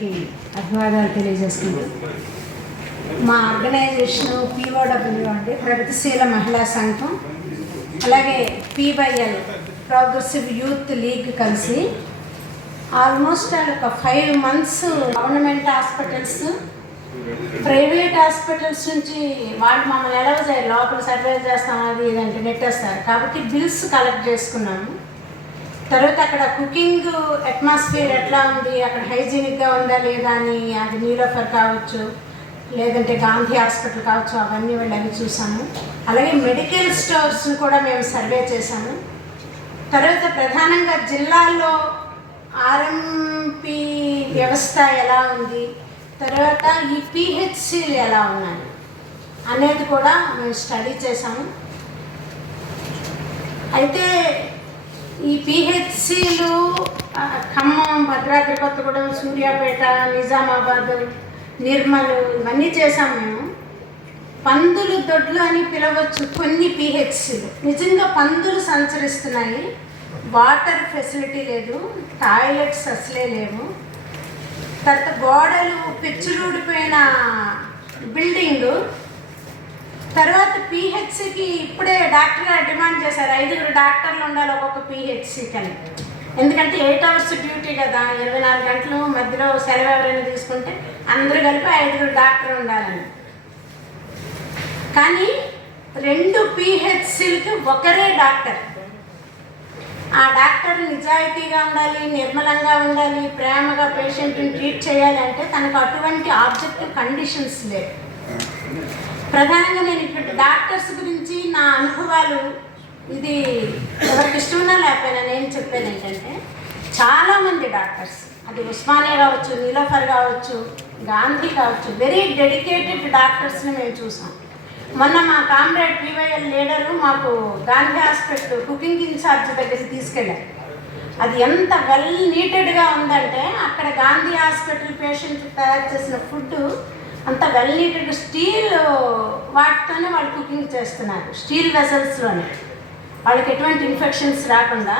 అందరికీ అభివాదాలు తెలియజేస్తుంది మా ఆర్గనైజేషన్ పీఓడబ్ల్యూ అంటే ప్రగతిశీల మహిళా సంఘం అలాగే పీవైఎల్ ప్రోగ్రెసివ్ యూత్ లీగ్ కలిసి ఆల్మోస్ట్ ఒక five months government hospitals private hospitals నుంచి వాళ్ళు మమ్మల్ని ఎలా చేయాలి లోపల సర్వే చేస్తాం అది ఇదంటే నెట్టేస్తారు. కాబట్టి బిల్స్ కలెక్ట్ చేసుకున్నాము. తర్వాత అక్కడ కుకింగ్ అట్మాస్ఫియర్ ఎట్లా ఉంది? అక్కడ హైజీనిక్గా ఉందా లేదా అని అది నీలోఫర్ కావచ్చు లేదంటే గాంధీ హాస్పిటల్ కావచ్చు అవన్నీ వెళ్ళి అవి చూసాము అలాగే మెడికల్ స్టోర్స్ని కూడా మేము సర్వే చేశాము. తర్వాత ప్రధానంగా జిల్లాల్లో ఆర్ఎంపి వ్యవస్థ ఎలా ఉంది? తర్వాత ఈ పిహెచ్సిలు ఎలా ఉన్నాయి? అనేది కూడా మేము స్టడీ చేశాము. అయితే ఈ పిహెచ్సిలు ఖమ్మం భద్రాద్రి కొత్తగూడెం సూర్యాపేట నిజామాబాద్ నిర్మల్ ఇవన్నీ చేసాం మేము. పందులు దొడ్లు అని పిలవచ్చు కొన్ని పిహెచ్సిలు నిజంగా పందులు సంచరిస్తున్నాయి. వాటర్ ఫెసిలిటీ లేదు టాయిలెట్స్ అసలే లేవు. తర్వాత గోడలు పెచ్చులూడిపోయిన బిల్డింగు. తర్వాత పిహెచ్సికి ఇప్పుడే డాక్టర్ డిమాండ్ చేశారు ఐదుగురు డాక్టర్లు ఉండాలి ఒక్కొక్క పిహెచ్సికి అని. ఎందుకంటే ఎయిట్ అవర్స్ డ్యూటీ కదా ఇరవై నాలుగు గంటలు మధ్యలో సెలవు ఎవరైనా తీసుకుంటే అందరూ కలిపి ఐదుగురు డాక్టర్ ఉండాలని. కానీ రెండు పిహెచ్సిలకి ఒకరే డాక్టర్. ఆ డాక్టర్ నిజాయితీగా ఉండాలి నిర్మలంగా ఉండాలి ప్రేమగా పేషెంట్ని ట్రీట్ చేయాలంటే తనకు అటువంటి ఆబ్జెక్టివ్ కండిషన్స్ లేవు. ప్రధానంగా నేను ఇటువంటి డాక్టర్స్ గురించి నా అనుభవాలు ఇది ఎవరికి ఇష్టమైనా లేకపోయినా నేను చెప్పేది ఏంటంటే చాలామంది డాక్టర్స్ అది ఉస్మానియా కావచ్చు నీలోఫర్ కావచ్చు గాంధీ కావచ్చు వెరీ డెడికేటెడ్ డాక్టర్స్ని మేము చూసాం. మొన్న మా కామ్రేడ్ పివైఎల్ లీడరు మాకు గాంధీ హాస్పిటల్ కుకింగ్ ఇన్ఛార్జ్ దగ్గరికి తీసుకెళ్ళారు. అది ఎంత వెల్ నీటెడ్గా ఉందంటే అక్కడ గాంధీ హాస్పిటల్ పేషెంట్ తయారు చేసిన ఫుడ్ అంత వెల్ నీటెడ్ స్టీల్ వాటితోనే వాళ్ళు కుకింగ్ చేస్తున్నారు. స్టీల్ వెజల్స్లోనే వాళ్ళకి ఎటువంటి ఇన్ఫెక్షన్స్ రాకుండా.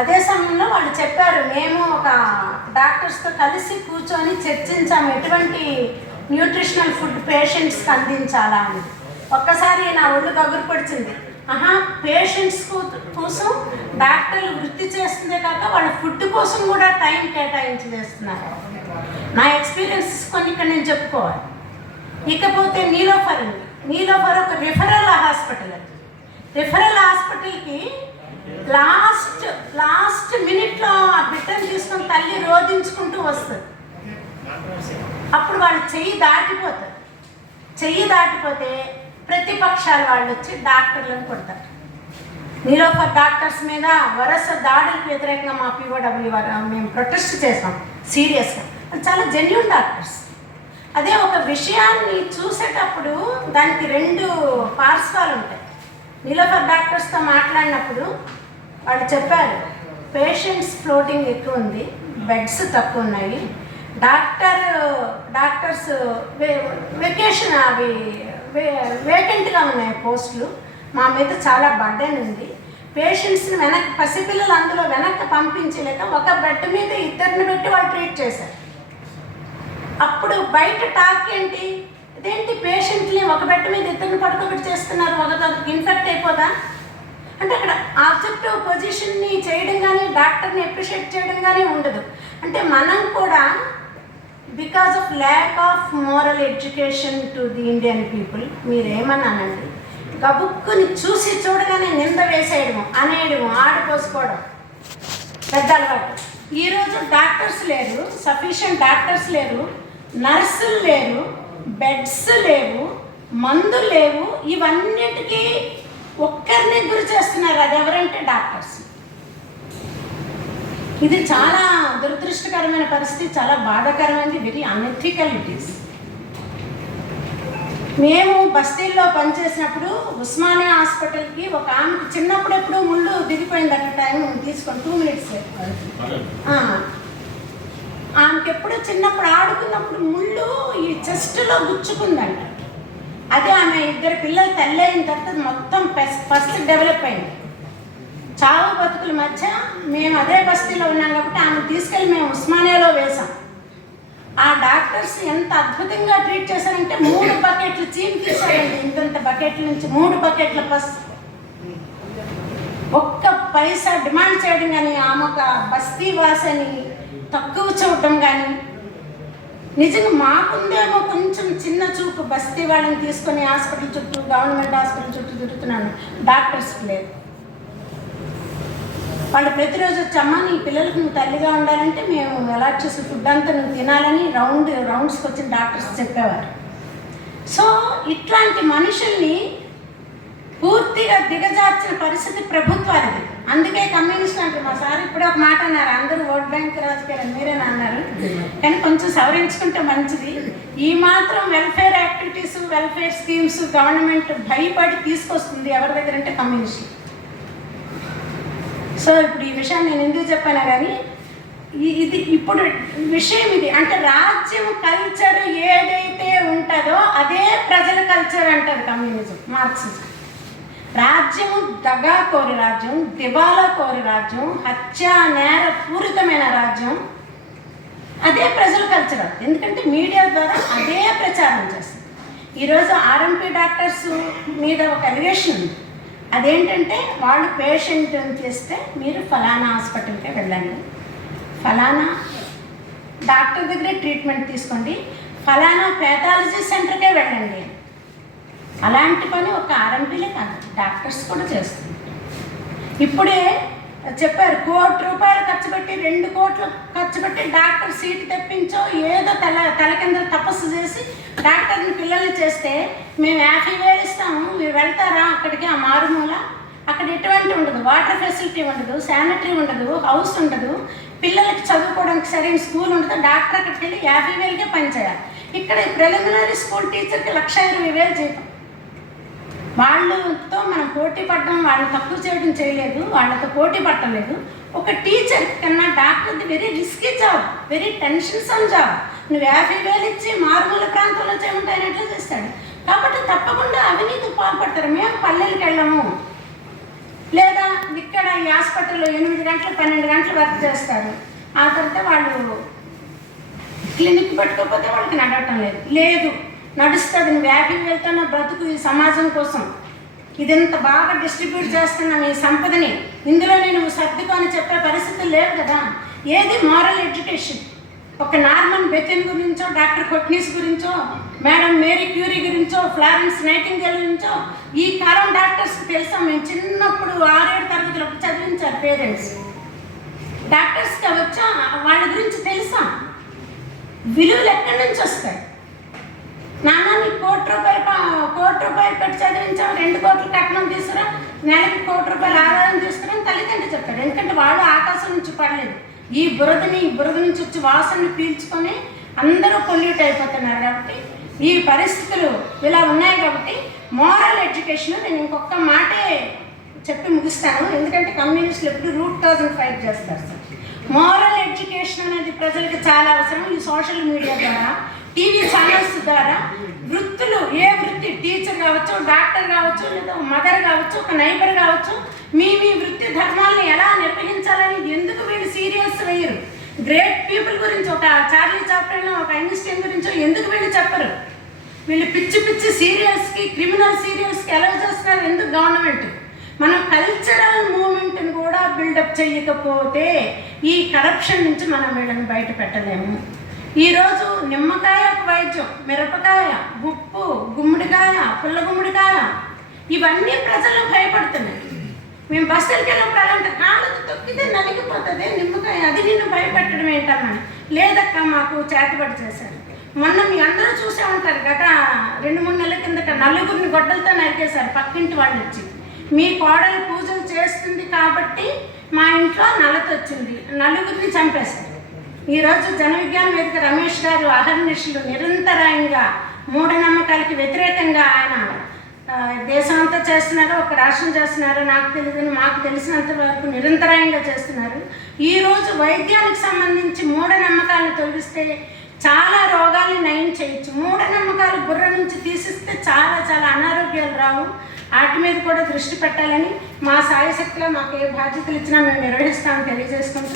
అదే సమయంలో వాళ్ళు చెప్పారు మేము ఒక డాక్టర్స్తో కలిసి కూర్చొని చర్చించాము. ఎటువంటి న్యూట్రిషనల్ ఫుడ్ పేషెంట్స్కి అందించాలా అని. ఒక్కసారి నా ఒళ్ళు గగురు పడిచింది. ఆహా పేషెంట్స్ కోసం డాక్టర్లు వృత్తి చేస్తుందే కాక వాళ్ళ ఫుడ్ కోసం కూడా టైం కేటాయించి చేస్తున్నారు నా ఎక్స్పీరియన్సెస్ కొన్ని ఇక్కడ నేను చెప్పుకోవాలి. ఇకపోతే నీలోఫర్ ఉంది నీలోఫర్ ఒక రిఫరల్ హాస్పిటల్ అది రిఫరల్ హాస్పిటల్కి లాస్ట్ లాస్ట్ మినిట్లో ఆ బిడ్డను తీసుకొని తల్లి రోధించుకుంటూ వస్తుంది. అప్పుడు వాళ్ళు చెయ్యి దాటిపోతారు. చెయ్యి దాటిపోతే ప్రతిపక్షాల వాళ్ళు వచ్చి డాక్టర్లను కొడతారు. నీలోఫర్ డాక్టర్స్ మీద వరుస దాడులకు వ్యతిరేకంగా మా పీఓడబ్ల్యూ మేము ప్రొటెస్ట్ చేసాం సీరియస్గా. చాలా జెన్యున్ డాక్టర్స్ అదే ఒక విషయాన్ని చూసేటప్పుడు దానికి రెండు పార్శ్వాలు ఉంటాయి. నీలోఫర్ డాక్టర్స్తో మాట్లాడినప్పుడు వాళ్ళు చెప్పారు పేషెంట్స్ ఫ్లోటింగ్ ఎక్కువ ఉంది బెడ్స్ తక్కువ ఉన్నాయి. డాక్టర్ డాక్టర్స్ వెకేషన్ అవి వేకెంట్గా ఉన్నాయి పోస్టులు. మా మీద చాలా బర్డెన్ ఉంది. పేషెంట్స్ని వెనక్కి పసిపిల్లలు అందులో వెనక్కి పంపించలేక ఒక బెడ్ మీద ఇద్దరిని పెట్టి వాళ్ళు ట్రీట్ చేశారు. అప్పుడు బయట టాక్ ఏంటి? ఇదేంటి పేషెంట్ని ఒక బెడ్ మీద ఇద్దరిని పడుకోబెట్టి చేస్తున్నారు? ఒకదానికి ఇన్ఫెక్ట్ అయిపోదా? అంటే అక్కడ ఆబ్జెక్టివ్ పొజిషన్ని చేయడం కానీ డాక్టర్ని అప్రిషియేట్ చేయడం కానీ ఉండదు. అంటే మనం కూడా because of lack of moral education to the Indian people మీరేమన్నానండి? గబుక్కుని చూసి చూడగానే నింద వేసేయడము అనేయడము ఆడిపోసుకోవడం పెద్ద అలవాటు ఈరోజు డాక్టర్స్ లేరు సఫిషియంట్ డాక్టర్స్ లేరు. నర్సులు లేరు బెడ్స్ లేవు మందులు లేవు ఇవన్నిటికీ ఒక్కరిని గురి చేస్తున్నారు. అది ఎవరంటే డాక్టర్స్. ఇది చాలా దురదృష్టకరమైన పరిస్థితి చాలా బాధాకరమైనది వెరీ అన్ఎథికల్ ఇట్ ఈస్ మేము బస్తీల్లో పనిచేసినప్పుడు ఉస్మానియా హాస్పిటల్కి ఒక ఆమెకి చిన్నప్పుడు ఎప్పుడు ముళ్ళు దిగిపోయింది అక్కడ టైం తీసుకొని టూ మినిట్స్ ఆమెకి ఎప్పుడు చిన్నప్పుడు ఆడుకున్నప్పుడు ముళ్ళు ఈ చెస్ట్లో గుచ్చుకుందంట. అదే ఆమె ఇద్దరు పిల్లలు తల్లి అయిన తర్వాత మొత్తం ఫస్ట్ డెవలప్ అయింది. చావు బతుకుల మధ్య మేము అదే బస్తీలో ఉన్నాం కాబట్టి ఆమె తీసుకెళ్ళి మేము ఉస్మానియాలో వేసాం ఆ డాక్టర్స్ ఎంత అద్భుతంగా ట్రీట్ చేశారంటే మూడు బకెట్లు చీమ్ తీశారండి. ఇంతంత బకెట్ల నుంచి మూడు బకెట్ల బస్ ఒక్క పైసా డిమాండ్ చేయడం కానీ ఆమె ఒక బస్తీ వాసని తక్కువ చూడడం కానీ నిజంగా మాకుందేమో కొంచెం చిన్న చూపు బస్తీ వాళ్ళని తీసుకొని హాస్పిటల్ చుట్టూ గవర్నమెంట్ హాస్పిటల్ చుట్టూ తిరుగుతున్నాను. డాక్టర్స్ లేదు. వాళ్ళు ప్రతిరోజు వచ్చమ్మా నీ పిల్లలకు నువ్వు తల్లిగా ఉండాలంటే మేము ఎలా చేసి ఫుడ్ అంతా నువ్వు తినాలని రౌండ్ రౌండ్స్కి వచ్చిన డాక్టర్స్ చెప్పేవారు. సో ఇట్లాంటి మనుషుల్ని పూర్తిగా దిగజార్చిన పరిస్థితి ప్రభుత్వానికి అందుకే కమ్యూనిస్ట్ అంటే మా సార్ ఇప్పుడే ఒక మాట అన్నారు. అందరూ ఓట్ బ్యాంక్ రాజకీయాలు మీరేనా అన్నారు. కానీ కొంచెం సవరించుకుంటే మంచిది. ఈ మాత్రం welfare activities welfare schemes government భయపడి తీసుకొస్తుంది ఎవరి దగ్గర అంటే కమ్యూనిస్ట్ సో ఇప్పుడు ఈ విషయాన్ని నేను ఎందుకు చెప్పాను కానీ ఇది ఇప్పుడు విషయం ఇది. అంటే రాజ్యం కల్చర్ ఏదైతే ఉంటుందో అదే ప్రజల కల్చర్ అంటారు కమ్యూనిజం మార్క్సిజం. రాజ్యము దగా కోరి రాజ్యం దివాలా కోరి రాజ్యం హత్య నేర పూరితమైన రాజ్యం. అదే ప్రజలు కల్చర్ ఎందుకంటే మీడియా ద్వారా అదే ప్రచారం చేస్తుంది. ఈరోజు ఆర్ఎంపీ డాక్టర్స్ మీద ఒక ఎలిగేషన్ ఉంది. అదేంటంటే వాళ్ళు పేషెంట్ చేస్తే మీరు ఫలానా హాస్పిటల్కే వెళ్ళండి. ఫలానా డాక్టర్ దగ్గరే ట్రీట్మెంట్ తీసుకోండి. ఫలానా పేథాలజీ సెంటర్కే వెళ్ళండి. అలాంటి పని ఒక ఆర్ఎంపీలే కాదు డాక్టర్స్ కూడా చేస్తుంది ఇప్పుడే చెప్పారు కోటి రూపాయలు ఖర్చు పెట్టి రెండు కోట్లు ఖర్చు పెట్టి డాక్టర్ సీట్ తెప్పించో ఏదో తల తల కింద తపస్సు చేసి డాక్టర్ని పిల్లల్ని చేస్తే మేము యాభై వేలు ఇస్తాము మీరు వెళ్తారా అక్కడికి ఆ మారుమూల? అక్కడ ఎటువంటి ఉండదు వాటర్ ఫెసిలిటీ ఉండదు శానిటరీ ఉండదు హౌస్ ఉండదు. పిల్లలకి చదువుకోవడానికి సరైన స్కూల్ ఉండదు డాక్టర్ అక్కడికి వెళ్ళి యాభై వేలకే పనిచేయాలి ఇక్కడ ప్రిలిమినరీ స్కూల్ టీచర్కి లక్ష ఇరవై వేలు జీతం. వాళ్ళతో మనం పోటీ పడడం వాళ్ళని తక్కువ చేయడం చేయలేదు వాళ్ళతో పోటీ పట్టలేదు ఒక టీచర్ కన్నా డాక్టర్ది very risky job very tensionsome job నువ్వు యాభై వేలు ఇచ్చి మారుమూల ప్రాంతంలో చేయమంటే ఎట్లా చేస్తాడు. కాబట్టి తప్పకుండా అవినీతి పాల్పడతారు. మేము పల్లెలకు వెళ్ళము. లేదా ఇక్కడ ఈ హాస్పిటల్లో ఎనిమిది గంటలు పన్నెండు గంటలు వర్క్ చేస్తారు. ఆ తర్వాత వాళ్ళు క్లినిక్ పెట్టుకోకపోతే వాళ్ళకి నడవటం లేదు. లేదు. నడుస్తుంది. వ్యాపి వెళ్తున్న బ్రతుకు ఈ సమాజం కోసం. ఇదంత బాగా డిస్ట్రిబ్యూట్ చేస్తున్నాం ఈ సంపదని. ఇందులోనే నువ్వు సర్దుకొని చెప్పే పరిస్థితులు లేవు కదా. ఏది మారల్ ఎడ్యుకేషన్ ఒక నార్మన్ బెకెన్ గురించో డాక్టర్ కొట్నీస్ గురించో మేడం మేరీ క్యూరీ గురించో ఫ్లారెన్స్ నైటింగేల్ గురించో ఈ కాలం డాక్టర్స్కి తెలుసా? మేము చిన్నప్పుడు ఆరేడు తరగతిలో చదివించారు పేరెంట్స్. డాక్టర్స్కి వచ్చా? వాళ్ళ గురించి తెలుసా? విలువలు ఎక్కడి నుంచి వస్తాయి? నాన్న నీకు కోటి రూపాయలు కోటి రూపాయలు పెట్టి చదివించాం రెండు కోట్లు కట్నం తీసుకురా నెలకి కోటి రూపాయలు ఆదాయం తీసుకురా తల్లిదండ్రులు చెప్తాడు ఎందుకంటే వాళ్ళు ఆకాశం నుంచి పడలేదు. ఈ బురదని ఈ బురద నుంచి వచ్చి వాసనని పీల్చుకొని అందరూ పొల్యూట్ అయిపోతున్నారు కాబట్టి ఈ పరిస్థితులు ఇలా ఉన్నాయి కాబట్టి మోరల్ ఎడ్యుకేషన్ నేను ఇంకొక మాటే చెప్పి ముగిస్తాను. ఎందుకంటే కమ్యూనిస్టులు ఎప్పుడు రూట్ థౌసండ్ ఫైట్ చేస్తారు సార్. మోరల్ ఎడ్యుకేషన్ అనేది ప్రజలకు చాలా అవసరం. ఈ సోషల్ మీడియా ద్వారా టీవీ ఛానల్స్ ద్వారా వృత్తులు ఏ వృత్తి టీచర్ కావచ్చు డాక్టర్ కావచ్చు లేదా మదర్ కావచ్చు ఒక నైబర్ కావచ్చు మీ మీ వృత్తి ధర్మాలను ఎలా నిర్వహించాలని ఎందుకు వీళ్ళు సీరియల్స్ వేయరు గ్రేట్ పీపుల్ గురించి ఒక చార్లీ చాప్లెన్ ఒక ఐన్స్టైన్ గురించో ఎందుకు వీళ్ళు చెప్పరు? వీళ్ళు పిచ్చి పిచ్చి సీరియల్స్కి క్రిమినల్ సీరియల్స్కి అలౌ చేస్తున్నారు ఎందుకు గవర్నమెంట్? మనం కల్చరల్ మూమెంట్ని కూడా బిల్డప్ చేయకపోతే ఈ కరప్షన్ నుంచి మనం వీళ్ళని బయట పెట్టలేము ఈరోజు నిమ్మకాయ వైద్యం మిరపకాయ ఉప్పు గుమ్మడికాయ పుల్ల గుమ్మడికాయ. ఇవన్నీ ప్రజలు భయపడుతున్నాయి. మేము బస్సులకి వెళ్ళినప్పుడు అలాంటి కాళ్ళకు తొక్కితే నలిగిపోతుంది నిమ్మకాయ. అది నిన్ను భయపెట్టడం ఏంటమ్మా? లేదక్క మాకు చేతబడి చేశారు. మొన్న మీ అందరూ చూసే ఉంటారు గత రెండు మూడు నెలల కిందట నలుగురిని గొడ్డలతో నరికేశారు పక్కింటి వాళ్ళు వచ్చి. మీ కోడలు పూజలు చేస్తుంది కాబట్టి మా ఇంట్లో నలత వచ్చింది నలుగురిని చంపేస్తారు ఈరోజు జన విజ్ఞాన వేదిక రమేష్ గారు అహర్నిషులు నిరంతరాయంగా మూఢనమ్మకాలకి వ్యతిరేకంగా ఆయన దేశం అంతా చేస్తున్నారు ఒక రాష్ట్రం చేస్తున్నారు నాకు తెలియదు మాకు తెలిసినంత వరకు నిరంతరాయంగా చేస్తున్నారు. ఈరోజు వైద్యానికి సంబంధించి మూఢనమ్మకాలను తొలగిస్తే చాలా రోగాల్ని నయం చేయొచ్చు. మూఢనమ్మకాలు బుర్ర నుంచి తీసిస్తే చాలా చాలా అనారోగ్యాలు రావు. వాటి మీద కూడా దృష్టి పెట్టాలని మా సాయశక్తిలో మాకు ఏ బాధ్యతలు ఇచ్చినా మేము నిర్వహిస్తామని తెలియజేసుకుంటూ